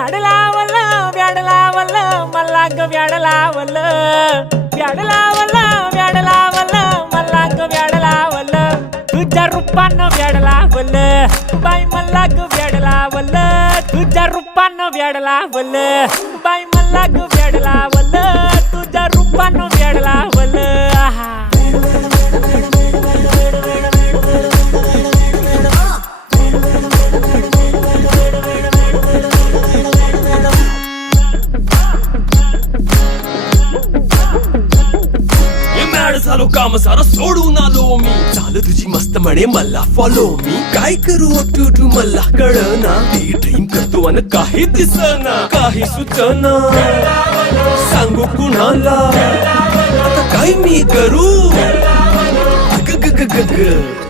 व्याडलावलं मला ग व्याडलावलं मला ग व्याडलावलं तुझ्या रूपानं व्याडलावलं बाई मला ग व्याडलावलं तुझ्या रूपानं व्याडलावलं बाई मला ग व्याडलावलं तुझ्या रूपानं व्याडलावलं आहा झालो काम सारा सोडून आलो मी चाल तुझी मस्त म्हणे मला फॉलो मी काय करू टू मला कळना ते ड्रीम करतो आणि काही दिसना काही सुचना सांगू कुणाला आता काय मी करू ग ग ग ग ग